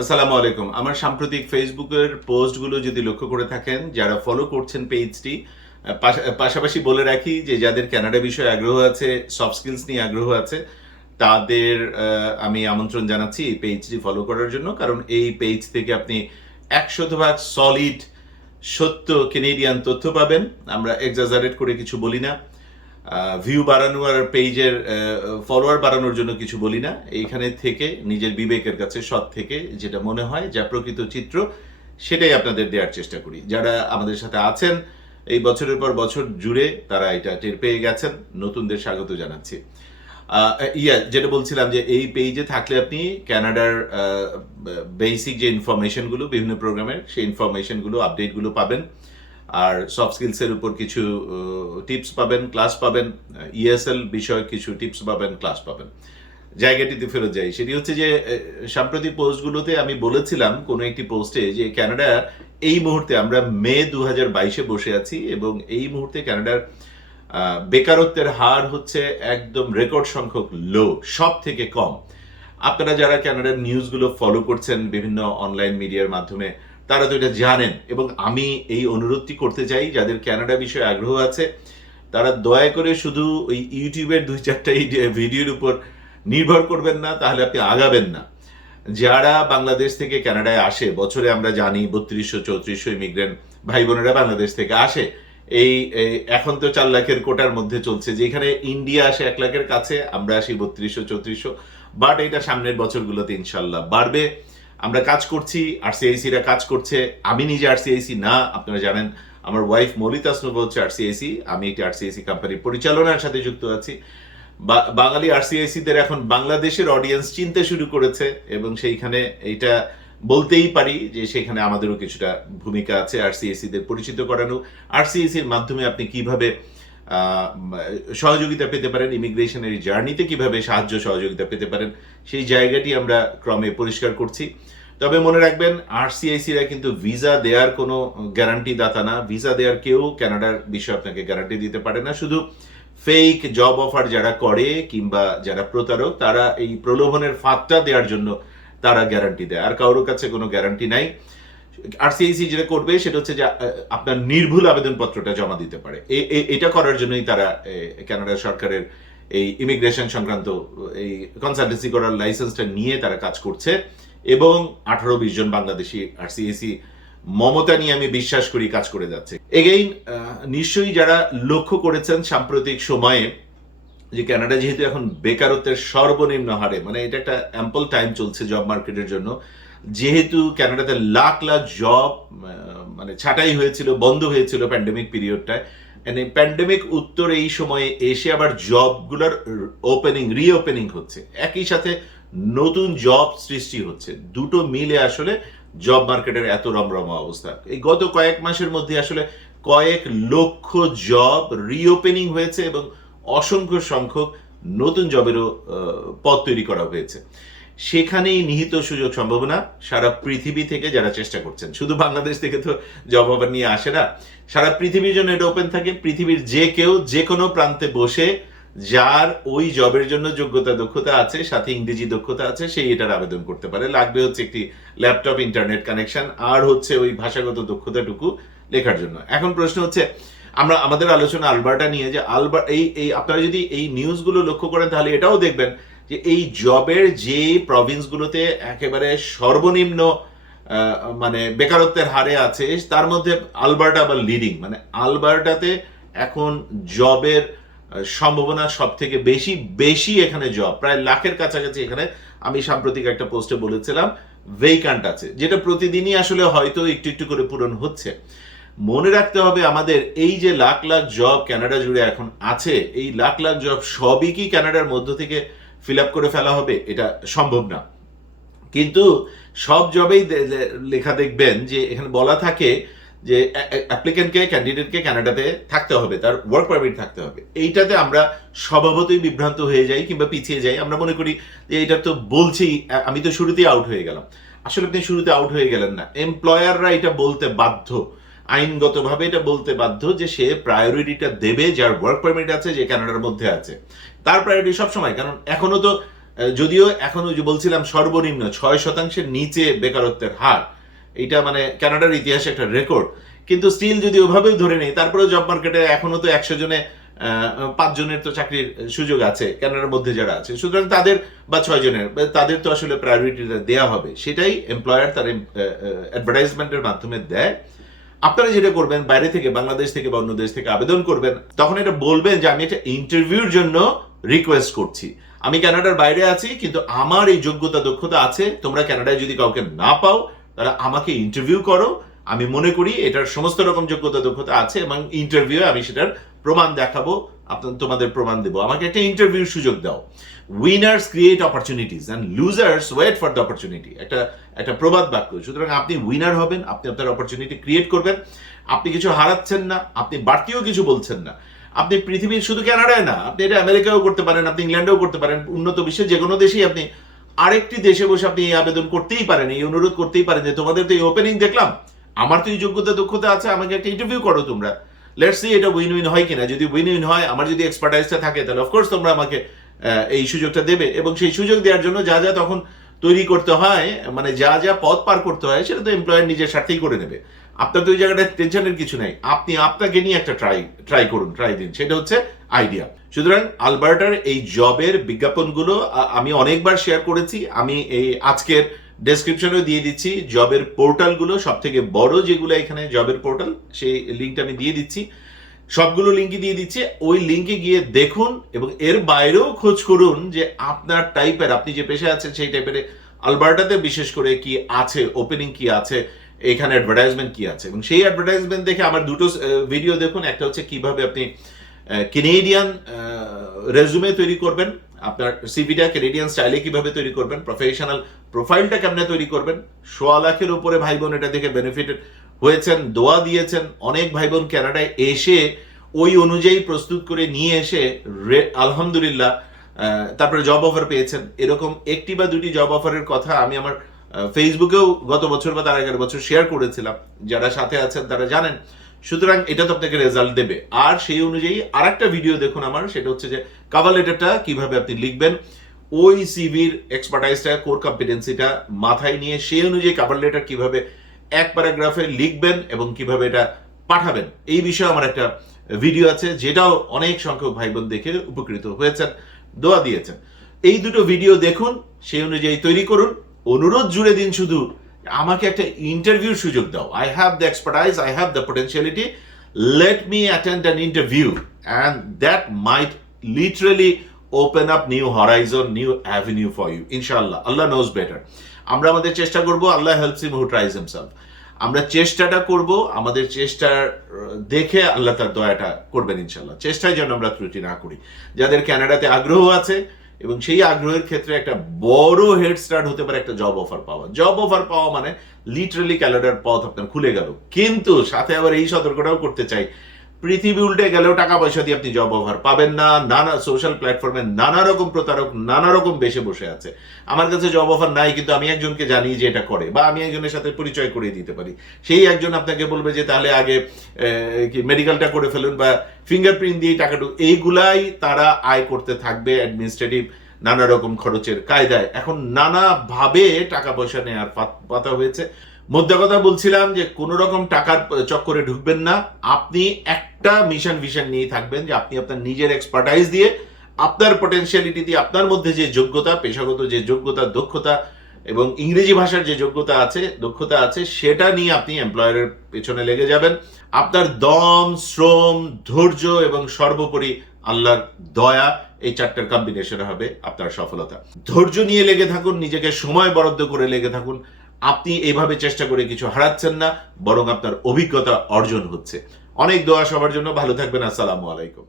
আসসালামু আলাইকুম। আমার সাম্প্রতিক ফেসবুকের পোস্টগুলো যদি লক্ষ্য করে থাকেন, যারা ফলো করছেন পেজটি পাশাপাশি বলে রাখি যে যাদের কানাডা বিষয়ে আগ্রহ আছে সফট স্কিলস নিয়ে আগ্রহ আছে, তাদের আমি আমন্ত্রণ জানাচ্ছি এই পেজটি ফলো করার জন্য। কারণ এই পেজ থেকে আপনি একশত ভাগ সলিড সত্য কেনেডিয়ান তথ্য পাবেন। আমরা এক্সাজারেট করে কিছু বলি না। ভিউ বাড়ানো আর পেজের ফলোয়ার বাড়ানোর জন্য কিছু বলি না। এইখানে থেকে, নিজের বিবেকের কাছে সৎ থেকে যেটা মনে হয়, যা প্রকৃত চিত্র, সেটাই আপনাদের দেওয়ার চেষ্টা করি। যারা আমাদের সাথে আছেন, এই বছরের পর বছর জুড়ে তারা এটা টের পেয়ে গেছেন। নতুনদের স্বাগত জানাচ্ছি। ইয়া, যেটা বলছিলাম যে এই পেজে থাকলে আপনি কানাডার বেসিক যে ইনফরমেশনগুলো বিভিন্ন প্রোগ্রামের সেই ইনফরমেশনগুলো আপডেটগুলো পাবেন। আর সফট স্কিলসের উপর কিছু টিপস পাবেন ক্লাস পাবেন ইএসএল বিষয়ক কিছু টিপস পাবেন ক্লাস পাবেন। জায়গাটিতে ফেরত যাই। সেটি হচ্ছে যে সাম্প্রতিক পোস্টগুলোতে আমি বলেছিলাম কোনো একটি পোস্টে যে ক্যানাডা এই মুহূর্তে আমরা মে দু হাজার বাইশে বসে আছি এবং এই মুহূর্তে কানাডার আহ, বেকারত্বের হার হচ্ছে একদম রেকর্ড সংখ্যক লো সব থেকে কম। আপনারা যারা ক্যানাডার নিউজগুলো ফলো করছেন বিভিন্ন অনলাইন মিডিয়ার মাধ্যমে তারা তো এটা জানেন। এবং আমি এই অনুরোধটি করতে চাই, যাদের কানাডা বিষয়ে আগ্রহ আছে, তারা দয়া করে শুধু ওই ইউটিউবের দুই চারটা ভিডিওর উপর নির্ভর করবেন না, তাহলে আপনি আগাবেন না। যারা বাংলাদেশ থেকে কানাডায় আসে, বছরে আমরা জানি বত্রিশশো, চৌত্রিশশো ইমিগ্রেন্ট ভাই বোনেরা বাংলাদেশ থেকে আসে। এই, এখন তো চার লাখের কোটার মধ্যে চলছে। যেখানে ইন্ডিয়া আসে এক লাখের কাছে, আমরা আসি বত্রিশশো, চৌত্রিশশো। বাট এটা সামনের বছরগুলোতে ইনশাল্লাহ বাড়বে। আমরা কাজ করছি আরসিআইসি রা কাজ করছে। আমি নিজে আরসিআইসি না, আপনারা জানেন, আমার ওয়াইফ মলিতা স্নোভ হচ্ছে আরসিআইসি আমি একটি আরসিআইসি কোম্পানির পরিচালনার সাথে যুক্ত আছি। বাঙালি আরসিআইসি দের এখন বাংলাদেশের অডিয়েন্স চিনতে শুরু করেছে, এবং সেইখানে এইটা বলতেই পারি যে সেখানে আমাদেরও কিছুটা ভূমিকা আছে আরসিএসি দের পরিচিত করানো। আরসিএসি এর মাধ্যমে আপনি কীভাবে সহযোগিতা পেতে পারেন ইমিগ্রেশনের জার্নিতে কীভাবে সাহায্য, সহযোগিতা পেতে পারেন, সেই জায়গাটি আমরা ক্রমে পরিষ্কার করছি। তবে মনে রাখবেন আরসিআইসি রা কিন্তু ভিসা দেওয়ার কোনো গ্যারান্টি দাতা না। ভিসা দেওয়ার কেউ কানাডার বিষয়ে আপনাকে গ্যারান্টি দিতে পারে না। শুধু ফেক জব অফার যারা করে কিংবা যারা প্রতারক, তারা এই প্রলোভনের ফাঁদটা দেওয়ার জন্য তারা গ্যারান্টি দেয়। আর কারোর কাছে কোনো গ্যারান্টি নাই। আরসিআইসি যেটা করবে সেটা হচ্ছে যে আপনার নির্ভুল আবেদনপত্রটা জমা দিতে পারে। এটা করার জন্যই তারা কানাডা সরকারের এই ইমিগ্রেশন সংক্রান্ত এই কনসালটেন্সি করার লাইসেন্সটা নিয়ে তারা কাজ করছে। এবং আঠারো বিশ জন বাংলাদেশি আরসিএসি মমতা নিয়ে আমি বিশ্বাস করি কাজ করে যাচ্ছে। এগেইন নিশ্চয়ই যারা লক্ষ্য করেছেন সাম্প্রতিক সময়ে যে কানাডা যেহেতু এখন বেকারত্বের সর্বনিম্ন হারে মানে এটা একটা অ্যাম্পল টাইম চলছে জব মার্কেটের জন্য যেহেতু কানাডাতে লাখ লাখ জব মানে ছাঁটাই হয়েছিল, বন্ধ হয়েছিল প্যান্ডেমিক পিরিয়ডটায় মানে প্যান্ডেমিক উত্তর এই সময়ে এসে আবার জবগুলোর ওপেনিং রিওপেনিং হচ্ছে। একই সাথে নতুন জব সৃষ্টি হচ্ছে। দুটো মিলে আসলে জব মার্কেটের এত রমরমা অবস্থা। এই গত কয়েক মাসের মধ্যে আসলে কয়েক লক্ষ জব রিওপেনিং হয়েছে এবং অসংখ্য সংখ্যক নতুন জবেরও পথ তৈরি করা হয়েছে। সেখানেই নিহিত সুযোগ সম্ভাবনা সারা পৃথিবী থেকে যারা চেষ্টা করছেন, শুধু বাংলাদেশ থেকে তো জব অফার নিয়ে আসে না, সারা পৃথিবীর জন্য এটা ওপেন থাকে। পৃথিবীর যে কেউ, যে কোনো প্রান্তে বসে যার ওই জবের জন্য যোগ্যতা, দক্ষতা আছে, সাথে ইংরেজি দক্ষতা আছে, সেই এটার আবেদন করতে পারে। লাগবে হচ্ছে একটি ল্যাপটপ ইন্টারনেট কানেকশন আর হচ্ছে ওই ভাষাগত দক্ষতাটুকু লেখার জন্য। এখন প্রশ্ন হচ্ছে, আমরা আমাদের আলোচনা আলবার্টা নিয়ে যে আলবার এই এই আপনারা যদি এই নিউজগুলো লক্ষ্য করেন, তাহলে এটাও দেখবেন যে এই জবের যে প্রভিন্সগুলোতে একেবারে সর্বনিম্ন মানে বেকারত্বের হারে আছে, তার মধ্যে আলবার্টা বা লিডিং মানে আলবার্টাতে এখন জবের সম্ভাবনা সব থেকে বেশি বেশি এখানে জব প্রায় লাখের কাছাকাছি এখানে আমি সাম্প্রতিক একটা পোস্টে বলেছিলাম ভেইকান্ট আছে, যেটা প্রতিদিনই আসলে হয়তো একটু একটু করে পূরণ হচ্ছে। মনে রাখতে হবে আমাদের এই যে লাখ লাখ জব কানাডা জুড়ে এখন আছে, এই লাখ লাখ জব সবই কি কানাডার মধ্য থেকে ফিল করে ফেলা হবে, এটা সম্ভব না। কিন্তু সব জবেই লেখা দেখবেন যে এখানে বলা থাকে যে অ্যাপ্লিকেন্টকে ক্যান্ডিডেটকে কানাডাতে থাকতে হবে, তার ওয়ার্ক পারমিট থাকতে হবে। এইটাতে আমরা স্বভাবতই বিভ্রান্ত হয়ে যাই কিংবা পিছিয়ে যাই। আমরা মনে করি যে এটা তো বলছি আমি তো শুরুতেই আউট হয়ে গেলাম। আসলে আপনি শুরুতে আউট হয়ে গেলেন না। এমপ্লয়াররা এটা বলতে বাধ্য। আইনগতভাবে এটা বলতে বাধ্য যে সে প্রায়োরিটিটা দেবে যার ওয়ার্ক পারমিট আছে যে কানাডার মধ্যে আছে। তার প্রায়োরিটি সবসময় কারণ এখনও তো যদিও এখন ওই যে বলছিলাম সর্বনিম্ন ছয় শতাংশের নিচে বেকারত্বের হার এটা মানে কানাডার ইতিহাসে একটা রেকর্ড কিন্তু স্টিল যদি ওভাবেও ধরে নেই তারপরেও জব মার্কেটে এখনও তো একশো জনে আহ, পাঁচ জনের তো চাকরির সুযোগ আছে কানাডার মধ্যে যারা আছে। সুতরাং তাদের বা ছয় জনের তাদের তো আসলে প্রায়োরিটিটা দেওয়া হবে। সেটাই এমপ্লয়ার তার অ্যাডভার্টাইজমেন্টের মাধ্যমে দেয়। আপনারা যেটা করবেন, বাইরে থেকে, বাংলাদেশ থেকে বা অন্য দেশ থেকে আবেদন করবেন, তখন এটা বলবেন যে আমি একটা ইন্টারভিউর জন্য রিকোয়েস্ট করছি। আমি কানাডার বাইরে আছি, কিন্তু আমার এই যোগ্যতা, দক্ষতা আছে। তোমরা কানাডায় যদি কাউকে না পাও তাহলে আমাকে ইন্টারভিউ করো। আমি মনে করি এটার সমস্ত রকম যোগ্যতা, দক্ষতা আছে এবং ইন্টারভিউ আমি সেটার প্রমাণ দেখাবো, আপনার, তোমাদের প্রমাণ দেবো। আমাকে একটা ইন্টারভিউর সুযোগ দাও। Winners create opportunities and losers wait for the opportunity একটা একটা প্রবাদ বাক্য। সুতরাং আপনি উইনার হবেন, আপনি আপনার অপরচুনিটি ক্রিয়েট করবেন। আপনি কিছু হারাচ্ছেন না, আপনি বাড়তিও কিছু বলছেন না। আপনি পৃথিবীর শুধু কানাডায় না, আপনি এটা আমেরিকাও করতে পারেন, আপনি ইংল্যান্ডেও করতে পারেন, উন্নত বিশ্বের যে কোনো দেশেই আপনি আরেকটি দেশে বসে আপনি এই আবেদন করতেই পারেন, এই অনুরোধ করতেই পারেন যে তোমাদের তো এই ওপেনিং দেখলাম। আমার তো এই যোগ্যতা, দক্ষতা আছে, আমাকে একটা ইন্টারভিউ করো তোমরা। লেটস সি এটা উইন উইন হয় কিনা। যদি উইন উইন হয়, আমার যদি এক্সপার্টাইজটা থাকে, তাহলে অফকোর্স তোমরা আমাকে এই সুযোগটা দেবে এবং সেই সুযোগ দেওয়ার জন্য যা যা তখন তৈরি করতে হয় মানে যা যা পথ পার করতে হয় সেটা তো এমপ্লয়ার নিজের স্বার্থেই করে নেবে। আপনার তো ওই জায়গাটা টেনশনের কিছু নেই। আপনি আপনাকে নিয়ে একটা ট্রাই ট্রাই করুন ট্রাই দিন। সেটা হচ্ছে আইডিয়া সুতরাং আলবার্টার এই জবের বিজ্ঞাপনগুলো আমি অনেকবার শেয়ার করেছি। আমি এই আজকের ডেসক্রিপশনেও দিয়ে দিচ্ছি। জবের পোর্টালগুলো সব থেকে বড় যেগুলো এখানে জবের পোর্টাল সেই লিঙ্কটা আমি দিয়ে দিচ্ছি। সবগুলো লিঙ্কই দিয়ে দিচ্ছি। ওই লিঙ্কে গিয়ে দেখুন এবং এর বাইরেও খোঁজ করুন যে আপনার টাইপের, আপনি যে পেশে আছেন সেই টাইপের আলবার্টাতে বিশেষ করে কি আছে ওপেনিং কি আছে, এখানে অ্যাডভার্টাইজমেন্ট কি আছে। এবং সেই অ্যাডভার্টাইজমেন্ট দেখে আমার দুটো ভিডিও দেখুন। একটা হচ্ছে কীভাবে আপনি কেনেডিয়ান রেজুমে তৈরি করবেন, আপনার সিভিটা কেনেডিয়ান স্টাইলে কীভাবে তৈরি করবেন প্রফেশনাল প্রোফাইলটা কেমনে তৈরি করবেন, সোয়া লাখের উপরে ভাই বোন এটা দেখে বেনিফিটেড হয়েছেন, দোয়া দিয়েছেন অনেক ভাই বোন কানাডায় এসে ওই অনুযায়ী প্রস্তুত করে নিয়ে এসে আলহামদুলিল্লাহ তারপরে জব অফার পেয়েছেন। এরকম একটি বা দুটি জব অফারের কথা আমি আমার ফেসবুকেও গত বছর বা তার আগের বছর শেয়ার করেছিলাম। যারা সাথে আছেন তারা জানেন। সুতরাং এটা তো আপনাকে রেজাল্ট দেবে। আর সেই অনুযায়ী আরেকটা ভিডিও দেখুন আমার, সেটা হচ্ছে যে কাভার লেটারটা কীভাবে আপনি লিখবেন। ওই সিভির এক্সপার্টাইজটা কোর কম্পিটেন্সিটা মাথায় নিয়ে সেই অনুযায়ী কাভার লেটার কীভাবে এক প্যারাগ্রাফে লিখবেন এবং কীভাবে এটা পাঠাবেন। এই বিষয়ে আমার একটা ভিডিও আছে, যেটাও অনেক সংখ্যক ভাই বোন দেখে উপকৃত হয়েছেন, দোয়া দিয়েছেন। এই দুটো ভিডিও দেখুন, সেই অনুযায়ী তৈরি করুন। অনুরোধ জুড়ে দিন শুধু, আমাকে একটা ইন্টারভিউর সুযোগ দাও। I have the expertise I have the potentiality let me attend an interview and that might literally open up new horizon new avenue for you ইনশাআল্লাহ আল্লাহ নোজ বেটার আমরা আমাদের চেষ্টা করব, Allah helps him who tries himself আমরা চেষ্টাটা করব, আমাদের চেষ্টার দেখে আল্লাহ তার দয়াটা করবেন ইনশাল্লাহ চেষ্টায় যেন আমরা ত্রুটি না করি। যাদের কানাডাতে আগ্রহ আছে এবং সেই আগ্রহের ক্ষেত্রে একটা বড় হেড স্টার্ট হতে পারে একটা জব অফার পাওয়া। জব অফার পাওয়া মানে লিটারালি ক্যানাডার পথ আপনার খুলে গেল। কিন্তু সাথে আবার এই সতর্কটাও করতে চাই পৃথিবী উল্টে গেলেও টাকা পয়সা দিয়ে আপনি জব অফার পাবেন না। নানা সোশ্যাল প্ল্যাটফর্মে নানা রকম প্রতারক, নানা রকম বেশে বসে আছে। আমার কাছে জব অফার নাই, কিন্তু আমি একজনকে জানি যে এটা করে বা আমি একজনের সাথে পরিচয় করিয়ে দিতে পারি। সেই একজন আপনাকে বলবে যে তাহলে আগে কি মেডিকেলটা করে ফেলুন বা ফিঙ্গারপ্রিন্ট দিয়ে টাকাটুকু এইগুলাই তারা আয় করতে থাকবে অ্যাডমিনিস্ট্রেটিভ নানা রকম খরচের কায়দায়। এখন নানা ভাবে টাকা পয়সা নেওয়ার পাতা হয়েছে। মধ্যে কথা বলছিলাম যে কোন রকম টাকার চক্করে ঢুকবেন না। আপনি একটা মিশন ভিশন নিয়ে থাকবেন যে আপনি আপনার নিজের এক্সপার্টাইজ দিয়ে আপনার পটেনশিয়ালিটি দিয়ে আপনার মধ্যে যে যোগ্যতা, পেশাগত যে যোগ্যতা, দক্ষতা এবং ইংরেজি ভাষার যে যোগ্যতা আছে, দক্ষতা আছে, সেটা নিয়ে আপনি এমপ্লয়ারের পেছনে লেগে যাবেন। আপনার দম, শ্রম, ধৈর্য এবং সর্বোপরি আল্লাহর দয়া এই চারটার কম্বিনেশন হবে আপনার সফলতা। ধৈর্য নিয়ে লেগে থাকুন, নিজেকে সময় বরাদ্দ করে লেগে থাকুন। আপনি এইভাবে চেষ্টা করে কিছু হারাচ্ছেন না, বরং আপনার অভিজ্ঞতা অর্জন হচ্ছে। অনেক দোয়া সবার জন্য, ভালো থাকবেন, আসসালামু আলাইকুম।